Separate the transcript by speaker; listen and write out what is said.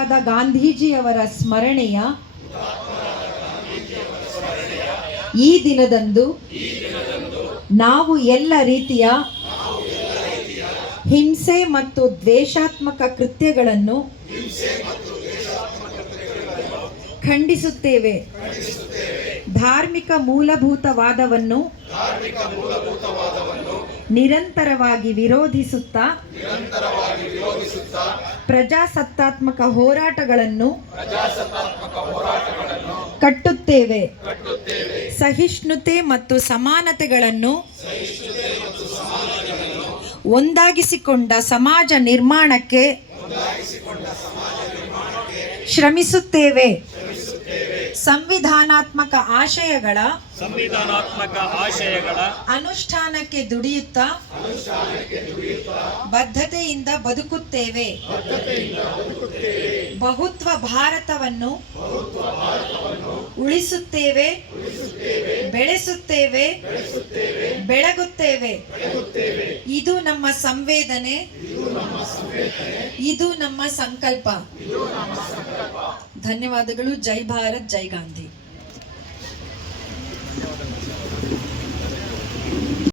Speaker 1: ಹುತಾತ್ಮರಾದ ಗಾಂಧೀಜಿಯವರ ಸ್ಮರಣೆಯ ಈ ದಿನದಂದು ನಾವು ಎಲ್ಲ ರೀತಿಯ ಹಿಂಸೆ ಮತ್ತು ದ್ವೇಷಾತ್ಮಕ ಕೃತ್ಯಗಳನ್ನು ಖಂಡಿಸುತ್ತೇವೆ. ಧಾರ್ಮಿಕ ಮೂಲಭೂತವಾದವನ್ನು ನಿರಂತರವಾಗಿ ವಿರೋಧಿಸುತ್ತಾ ಪ್ರಜಾಸತ್ತಾತ್ಮಕ ಹೋರಾಟಗಳನ್ನು ಕಟ್ಟುತ್ತೇವೆ. ಸಹಿಷ್ಣುತೆ ಮತ್ತು ಸಮಾನತೆಗಳನ್ನು ಒಂದಾಗಿಸಿಕೊಂಡ ಸಮಾಜ ನಿರ್ಮಾಣಕ್ಕೆ ಶ್ರಮಿಸುತ್ತೇವೆ. ಸಂವಿಧಾನಾತ್ಮಕ ಆಶಯಗಳ
Speaker 2: ಸಂವಿಧಾನಾತ್ಮಕ ಆಶಯಗಳ
Speaker 1: ಅನುಷ್ಠಾನಕ್ಕೆ ದುಡಿಯುತ್ತಾ ಬದ್ಧತೆಯಿಂದ ಬದುಕುತ್ತೇವೆ. ಬಹುತ್ವ ಭಾರತವನ್ನು ಉಳಿಸುತ್ತೇವೆ. ಬೆಳೆಸುತ್ತೇವೆ. ಬೆಳಗುತ್ತೇವೆ. ಇದು ನಮ್ಮ ಸಂವೇದನೆ. ಇದು ನಮ್ಮ ಸಂಕಲ್ಪ. ಧನ್ಯವಾದಗಳು. ಜೈ ಭಾರತ್ ಜೈ ಗಾಂಧಿ.